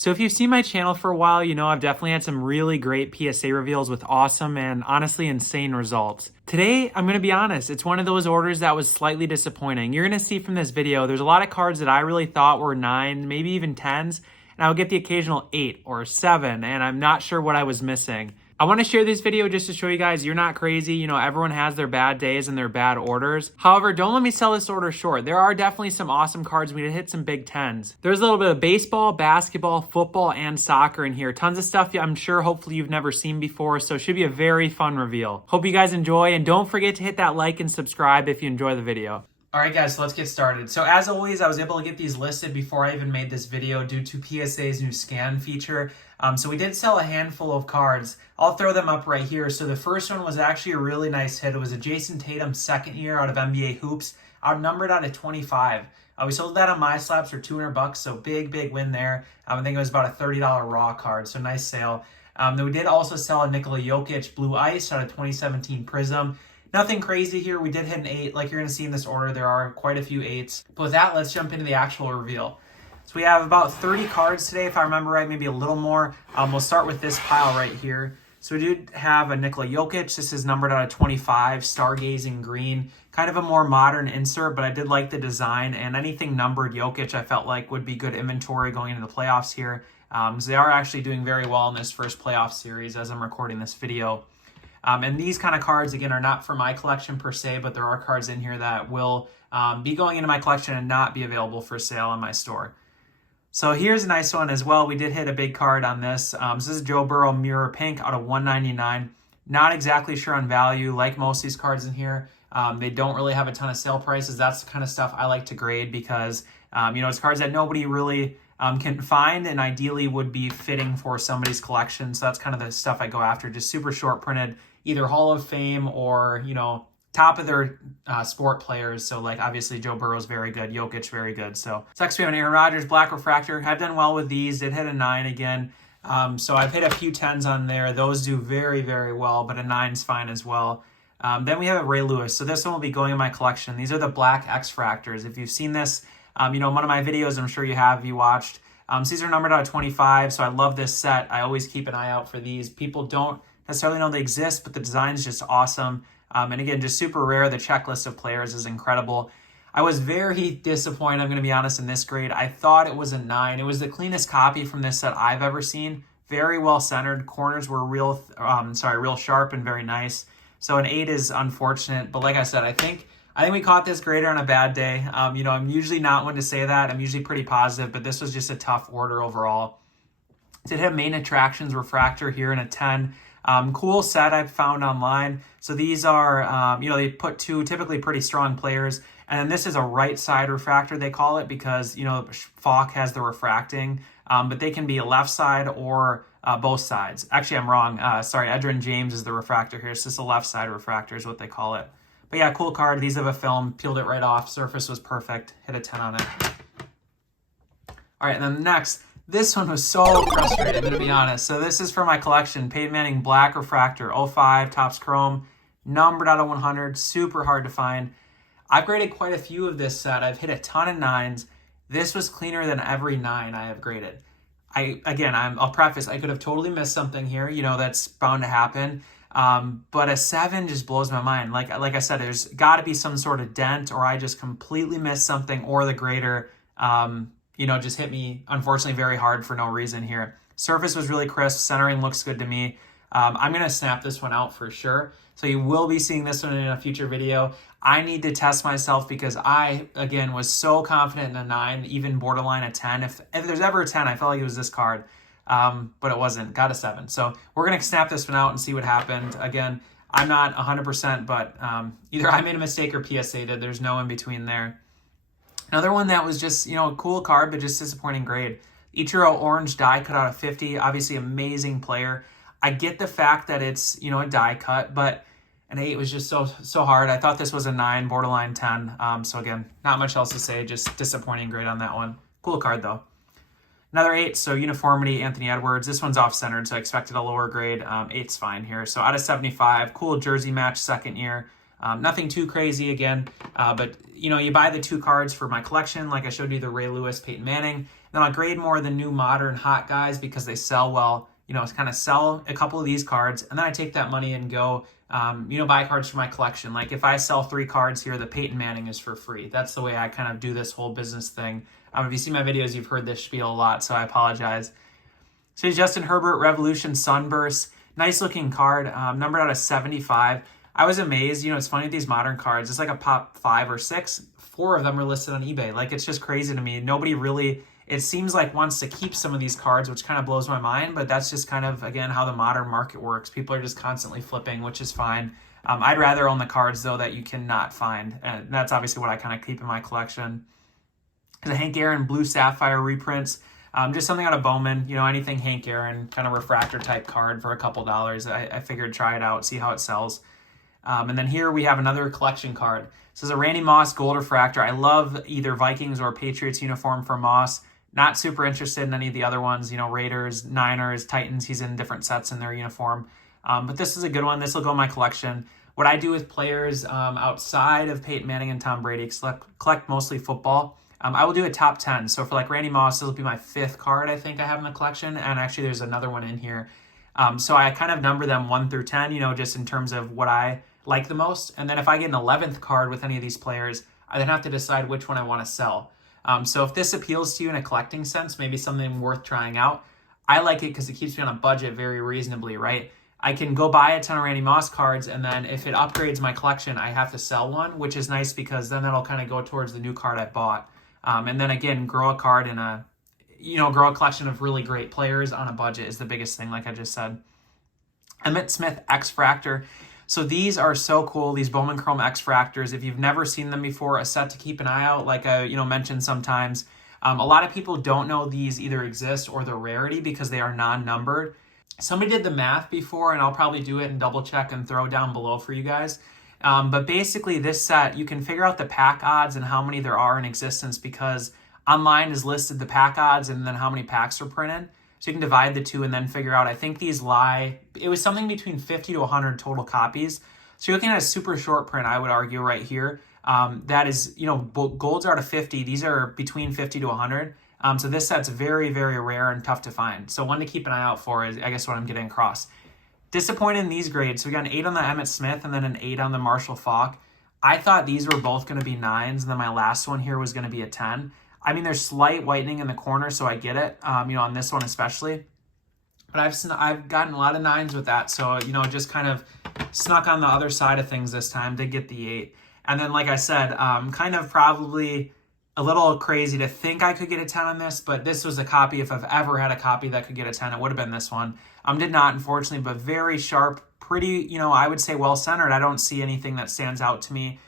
So if you've seen my channel for a while, you know I've definitely had some really great PSA reveals with awesome and honestly insane results. Today, I'm going to be honest, it's one of those orders that was slightly disappointing. You're going to see from this video, there's a lot of cards that I really thought were 9, maybe even 10s, and I'll get the occasional 8 or 7, and I'm not sure what I was missing. I want to share this video just to show you guys you're not crazy. You know, everyone has their bad days and their bad orders. However, don't let me sell this order short. There are definitely some awesome cards. We did hit some big 10s. There's a little bit of baseball, basketball, football, and soccer in here. Tons of stuff I'm sure hopefully you've never seen before, so it should be a very fun reveal. Hope you guys enjoy, and don't forget to hit that like and subscribe if you enjoy the video. All right, guys, so let's get started. So as always, I was able to get these listed before I even made this video due to PSA's new scan feature. So we did sell a handful of cards. I'll throw them up right here. So the first one was actually a really nice hit. It was a Jason Tatum second year out of NBA Hoops, outnumbered out of 25. We sold that on My Slaps for $200, so big win there. I think it was about a $30 raw card, so nice sale. Then we did also sell a Nikola Jokic Blue Ice out of 2017 Prism. Nothing crazy here. We did hit an 8. Like you're going to see in this order, there are quite a few 8s. But with that, let's jump into the actual reveal. So we have about 30 cards today, if I remember right, maybe a little more. We'll start with this pile right here. So we did have a Nikola Jokic. This is numbered out of 25, stargazing green. Kind of a more modern insert, but I did like the design. And anything numbered Jokic I felt like would be good inventory going into the playoffs here. So they are actually doing very well in this first playoff series as I'm recording this video. And these kind of cards, again, are not for my collection per se, but there are cards in here that will be going into my collection and not be available for sale in my store. So here's a nice one as well. We did hit a big card on this. So this is Joe Burrow Mirror Pink out of 199. Not exactly sure on value. Like most of these cards in here, they don't really have a ton of sale prices. That's the kind of stuff I like to grade because, you know, it's cards that nobody really can find and ideally would be fitting for somebody's collection. So that's kind of the stuff I go after. Just super short printed, either Hall of Fame or, you know, top of their sport players. So like obviously Joe Burrow's very good, Jokic very good. So next we have an Aaron Rodgers Black Refractor. I've done well with these. Did hit a 9 again. So I've hit a few 10s on there. Those do very well, but a 9's fine as well. Then we have a Ray Lewis. So this one will be going in my collection. These are the Black X-Fractors. If you've seen this, you know, one of my videos, I'm sure you have, if you watched. So these are numbered out of 25. So I love this set. I always keep an eye out for these. People don't necessarily know they exist, but the design is just awesome. And again, just super rare. The checklist of players is incredible. I was very disappointed, I'm going to be honest, in this grade. I thought it was a 9. It was the cleanest copy from this set I've ever seen. Very well centered. Corners were real sharp and very nice. So an 8 is unfortunate. But like I said, I think we caught this grader on a bad day. You know, I'm usually not one to say that. I'm usually pretty positive, but this was just a tough order overall. Did have Main Attractions Refractor here in a 10. Cool set I found online. So these are, you know, they put two typically pretty strong players. And then this is a right side refractor, they call it, because, you know, Falk has the refracting. But they can be a left side or both sides. Actually, I'm wrong. Sorry, Edgerrin James is the refractor here. It's just a left side refractor is what they call it. But yeah, cool card. These have a film. Peeled it right off. Surface was perfect. Hit a 10 on it. All right, and then next. This one was so frustrating, to be honest. So this is for my collection. Peyton Manning Black Refractor, 05, Topps Chrome, numbered out of 100, super hard to find. I've graded quite a few of this set. I've hit a ton of 9s. This was cleaner than every 9 I have graded. I'll preface, I could have totally missed something here. You know, that's bound to happen. But a 7 just blows my mind. Like I said, there's got to be some sort of dent, or I just completely missed something, or the grader, you know, just hit me, unfortunately, very hard for no reason here. Surface was really crisp. Centering looks good to me. I'm going to snap this one out for sure. So you will be seeing this one in a future video. I need to test myself because I, again, was so confident in a 9, even borderline a 10. If there's ever a 10, I felt like it was this card. But it wasn't. Got a 7. So we're going to snap this one out and see what happened. Again, I'm not 100%, but either I made a mistake or PSA did. There's no in between there. Another one that was just, you know, a cool card, but just disappointing grade. Ichiro Orange die cut out of 50. Obviously, amazing player. I get the fact that it's, you know, a die cut, but an 8 was just so hard. I thought this was a 9, borderline 10. So again, not much else to say. Just disappointing grade on that one. Cool card, though. Another 8, so Uniformity, Anthony Edwards. This one's off-centered, so I expected a lower grade. 8's fine here. So out of 75, cool jersey match, second year. Nothing too crazy again, but you know, you buy the 2 cards for my collection, like I showed you the Ray Lewis, Peyton Manning, Then I'll grade more of the new modern hot guys because they sell well. You know, kind of sell a couple of these cards, and then I take that money and go, buy cards for my collection. Like if I sell 3 cards here, the Peyton Manning is for free. That's the way I kind of do this whole business thing. If you see my videos, you've heard this spiel a lot, so I apologize. So Justin Herbert, Revolution Sunburst. Nice looking card, numbered out of 75. I was amazed. You know, it's funny with these modern cards. It's like a pop 5 or 6. 4 of them are listed on eBay. Like, it's just crazy to me. Nobody really, it seems like, wants to keep some of these cards, which kind of blows my mind. But that's just kind of, again, how the modern market works. People are just constantly flipping, which is fine. I'd rather own the cards, though, that you cannot find. And that's obviously what I kind of keep in my collection. The Hank Aaron Blue Sapphire reprints. Just something out of Bowman, you know, anything Hank Aaron, kind of refractor type card for a couple dollars. I figured try it out, see how it sells. And then here we have another collection card. This is a Randy Moss gold refractor. I love either Vikings or Patriots uniform for Moss. Not super interested in any of the other ones, you know, Raiders, Niners, Titans. He's in different sets in their uniform. But this is a good one. This will go in my collection. What I do with players outside of Peyton Manning and Tom Brady, collect mostly football. I will do a top 10. So for like Randy Moss, this will be my 5th card I think I have in the collection. And actually there's another one in here. So I kind of number them 1 through 10, you know, just in terms of what I like the most. And then if I get an 11th card with any of these players, I then have to decide which one I want to sell. So if this appeals to you in a collecting sense, maybe something worth trying out, I like it because it keeps me on a budget very reasonably, right? I can go buy a ton of Randy Moss cards, and then if it upgrades my collection, I have to sell one, which is nice because then that'll kind of go towards the new card I bought. And then again, grow a card in grow a collection of really great players on a budget is the biggest thing, like I just said. Emmitt Smith X-Fractor. So these are so cool, these Bowman Chrome X-Fractors. If you've never seen them before, a set to keep an eye out, like I mentioned sometimes. A lot of people don't know these either exist or they're rarity because they are non-numbered. Somebody did the math before, and I'll probably do it and double check and throw down below for you guys. But basically this set, you can figure out the pack odds and how many there are in existence because online is listed the pack odds and then how many packs are printed. So you can divide the two and then figure out, I think these it was something between 50 to 100 total copies. So you're looking at a super short print, I would argue right here. That is, golds are to 50. These are between 50 to 100. So this set's very, very rare and tough to find. So one to keep an eye out for is, I guess, what I'm getting across. Disappointed in these grades. So we got an 8 on the Emmitt Smith and then an 8 on the Marshall Faulk. I thought these were both going to be 9s, and then my last one here was going to be a 10. I mean, there's slight whitening in the corner, so I get it, on this one especially. But I've gotten a lot of 9s with that, so, just kind of snuck on the other side of things this time to get the 8. And then, like I said, kind of probably a little crazy to think I could get a 10 on this, but this was a copy. If I've ever had a copy that could get a 10, it would have been this one. Did not, unfortunately, but very sharp, pretty, I would say well-centered. I don't see anything that stands out to me.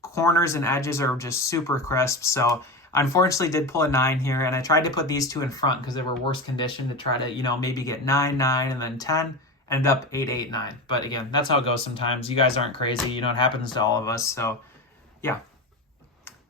Corners and edges are just super crisp, so unfortunately did pull a 9 here, and I tried to put these two in front because they were worse condition to try to, maybe get 9, 9, and then 10. Ended up 8, 8, 9. But again, that's how it goes sometimes. You guys aren't crazy. It happens to all of us, so yeah.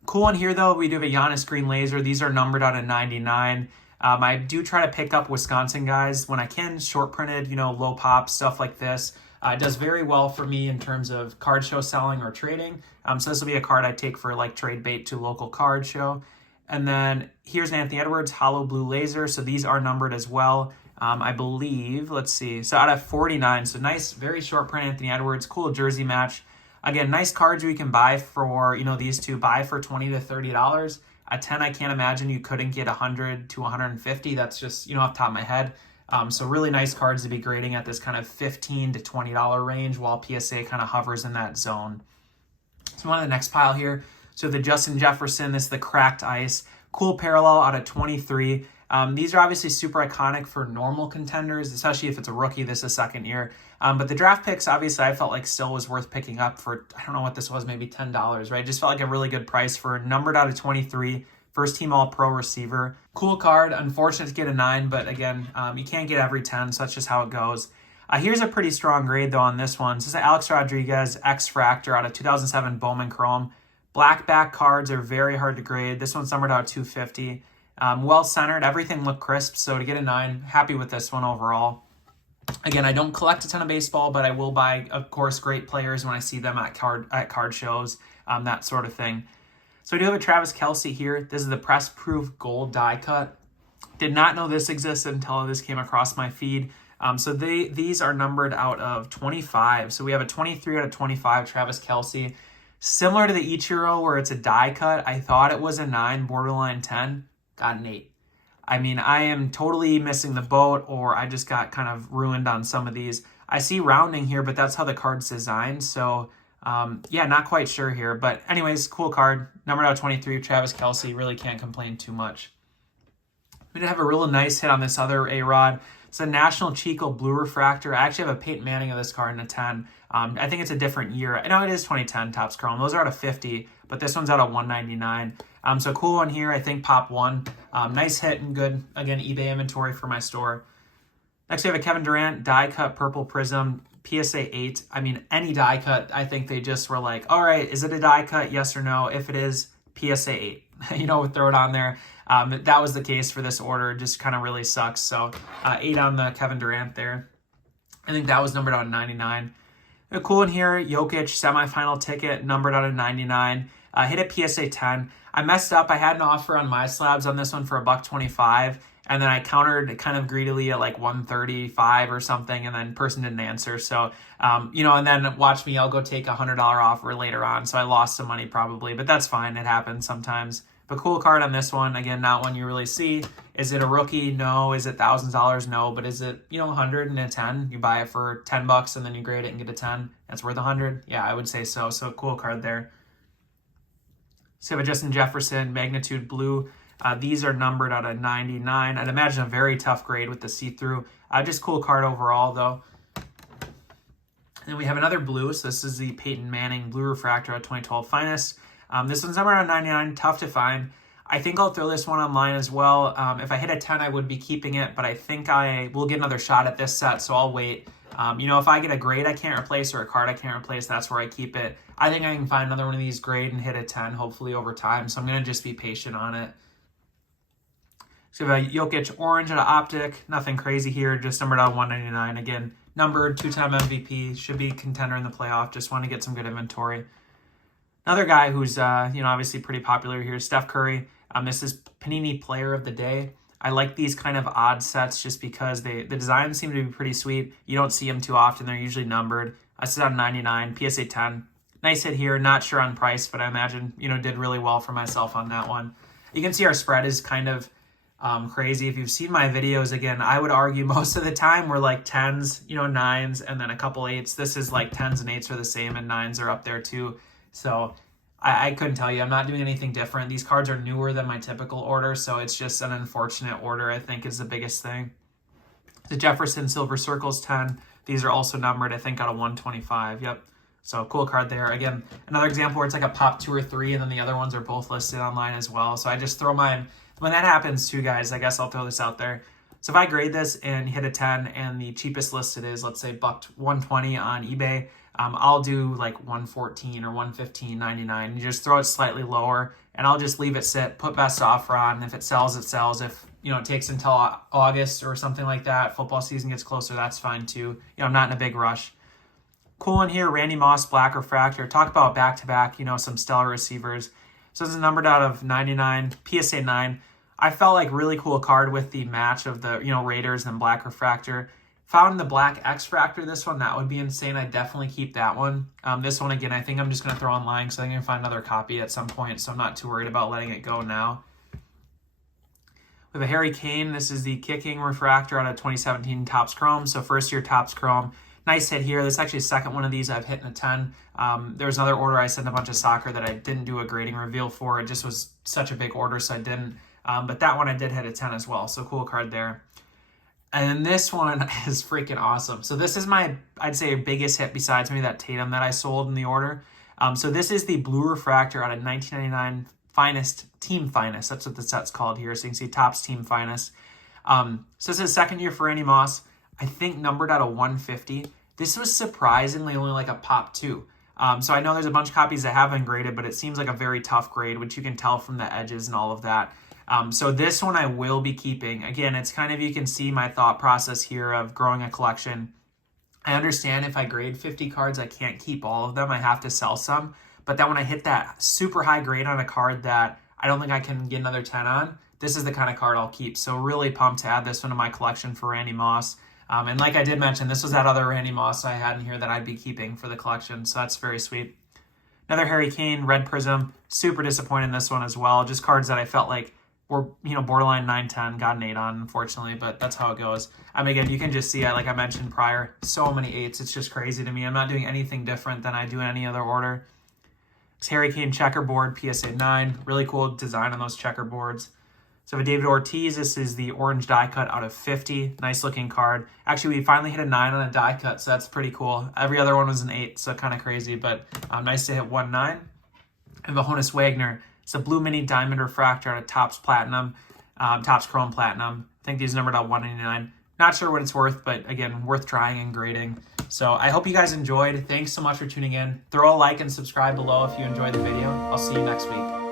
Cool one here, though. We do have a Giannis Green Laser. These are numbered out of 99. I do try to pick up Wisconsin guys when I can, short printed, low pop, stuff like this. It does very well for me in terms of card show selling or trading. So this will be a card I take for like trade bait to local card show. And then here's an Anthony Edwards Hollow Blue Laser. So these are numbered as well. I believe, let's see. So out of 49, so nice, very short print Anthony Edwards, cool jersey match. Again, nice cards we can buy for, these two, buy for $20 to $30. A 10, I can't imagine you couldn't get 100 to 150. That's just, off the top of my head. So really nice cards to be grading at this kind of $15 to $20 range while PSA kind of hovers in that zone. So on to the next pile here. So the Justin Jefferson, this is the cracked ice. Cool parallel out of 23. These are obviously super iconic for normal contenders, especially if it's a rookie. This is second year. But the draft picks, obviously, I felt like still was worth picking up for, I don't know what this was, maybe $10, right? Just felt like a really good price for numbered out of 23, first team All-Pro receiver. Cool card. Unfortunate to get a 9, but again, you can't get every 10, so that's just how it goes. Here's a pretty strong grade, though, on this one. This is Alex Rodriguez X-Fractor out of 2007 Bowman Chrome. Black back cards are very hard to grade. This one's numbered out of 250. Well-centered. Everything looked crisp, so to get a 9, happy with this one overall. Again, I don't collect a ton of baseball, but I will buy, of course, great players when I see them at card shows, that sort of thing. So I do have a Travis Kelce here. This is the press-proof gold die cut. Did not know this existed until this came across my feed. So these are numbered out of 25. So we have a 23 out of 25 Travis Kelce. Similar to the Ichiro where it's a die cut, I thought it was a 9, borderline 10, got an 8. I mean, I am totally missing the boat, or I just got kind of ruined on some of these. I see rounding here, but that's how the card's designed. So yeah, not quite sure here. But anyways, cool card. Numbered out 23, Travis Kelce. Really can't complain too much. We did have a real nice hit on this other A-Rod. It's a National Chico Blue Refractor. I actually have a Peyton Manning of this card in a 10. I think it's a different year. I know it is 2010 Topps Chrome. Those are out of 50, but this one's out of 199. So cool one here. I think pop 1. Nice hit and good, again, eBay inventory for my store. Next, we have a Kevin Durant die cut purple prism, PSA 8. I mean, any die cut, I think they just were like, all right, is it a die cut? Yes or no? If it is, PSA 8. Throw it on there. That was the case for this order. It just kind of really sucks. So 8 on the Kevin Durant there. I think that was numbered out of 99. A cool one here, Jokic semifinal ticket, numbered out of 99. Hit a PSA 10. I messed up. I had an offer on my slabs on this one for $125, and then I countered kind of greedily at like 135 or something, and then person didn't answer. So, and then watch me, I'll go take a $100 offer later on. So I lost some money probably, but that's fine. It happens sometimes. But cool card on this one. Again, not one you really see. Is it a rookie? No. Is it $1,000? No. But is it, 100 and a 10? You buy it for $10 and then you grade it and get a 10. That's worth 100. Yeah, I would say so. So cool card there. So we have a Justin Jefferson Magnitude Blue. These are numbered out of 99. I'd imagine a very tough grade with the see-through. Just cool card overall, though. And then we have another blue. So this is the Peyton Manning Blue Refractor out of 2012 Finest. This one's numbered out of 99. Tough to find. I think I'll throw this one online as well. If I hit a 10, I would be keeping it, but I think I will get another shot at this set, so I'll wait. If I get a grade I can't replace or a card I can't replace, that's where I keep it. I think I can find another one of these grade and hit a 10, hopefully over time, so I'm going to just be patient on it. So we have a Jokic Orange out of Optic. Nothing crazy here, just numbered out of 199. Again, numbered, 2-time MVP, should be contender in the playoff. Just want to get some good inventory. Another guy who's, obviously pretty popular here, Steph Curry. This is Panini Player of the Day. I like these kind of odd sets just because the designs seem to be pretty sweet. You don't see them too often. They're usually numbered. I sit on 99, PSA 10. Nice hit here. Not sure on price, but I imagine, did really well for myself on that one. You can see our spread is kind of crazy. If you've seen my videos, again, I would argue most of the time we're like 10s, 9s, and then a couple 8s. This is like 10s and 8s are the same, and 9s are up there too. So I couldn't tell you. I'm not doing anything different. These cards are newer than my typical order, so it's just an unfortunate order, I think, is the biggest thing. The Jefferson Silver Circles 10. These are also numbered, I think, out of 125. Yep. So cool card there. Again, another example where it's like a pop 2 or 3, and then the other ones are both listed online as well. So I just throw mine. When that happens too, guys, I guess I'll throw this out there. So if I grade this and hit a 10 and the cheapest listed is, let's say, $120 on eBay, I'll do like 114 or 115.99. You just throw it slightly lower, and I'll just leave it sit, put best offer on. If it sells, it sells. If it takes until August or something like that, football season gets closer, that's fine too. I'm not in a big rush. Cool in here, Randy Moss Black Refractor. Talk about back-to-back, some stellar receivers. So this is numbered out of 99, PSA 9. I felt like really cool card with the match of the Raiders and Black Refractor. Found the Black X-Fractor, this one, that would be insane. I'd definitely keep that one. This one, again, I think I'm just going to throw online because I'm going to find another copy at some point, so I'm not too worried about letting it go now. We have a Harry Kane. This is the Kicking Refractor out of 2017 Topps Chrome, so first year Topps Chrome. Nice hit here. This is actually the second one of these I've hit in a 10. There was another order I sent a bunch of soccer that I didn't do a grading reveal for. It just was such a big order, so I didn't. But that one I did hit a 10 as well, so cool card there. And then this one is freaking awesome. So this is my, I'd say, biggest hit besides maybe that Tatum that I sold in the order. So this is the Blue Refractor out of 1999 Finest, Team Finest. That's what the set's called here. So you can see Topps Team Finest. So this is second year for Randy Moss. I think numbered out of 150. This was surprisingly only like a pop 2. So I know there's a bunch of copies that have been graded, but it seems like a very tough grade, which you can tell from the edges and all of that. So this one I will be keeping. Again, it's kind of, you can see my thought process here of growing a collection. I understand if I grade 50 cards, I can't keep all of them. I have to sell some. But then when I hit that super high grade on a card that I don't think I can get another 10 on, this is the kind of card I'll keep. So really pumped to add this one to my collection for Randy Moss. And like I did mention, this was that other Randy Moss I had in here that I'd be keeping for the collection. So that's very sweet. Another Harry Kane, Red Prism. Super disappointed in this one as well. Just cards that I felt like were, borderline 9-10. Got an 8 on, unfortunately, but that's how it goes. Again, you can just see, like I mentioned prior, so many 8s. It's just crazy to me. I'm not doing anything different than I do in any other order. It's Harry Kane checkerboard, PSA 9. Really cool design on those checkerboards. So for David Ortiz, this is the orange die cut out of 50. Nice looking card. Actually, we finally hit a 9 on a die cut, so that's pretty cool. Every other one was an 8, so kind of crazy, but nice to hit 1-9. And Honus Wagner, it's a blue mini diamond refractor out of Topps Platinum, Topps Chrome Platinum. I think these numbered out 199. Not sure what it's worth, but again, worth trying and grading. So I hope you guys enjoyed. Thanks so much for tuning in. Throw a like and subscribe below if you enjoyed the video. I'll see you next week.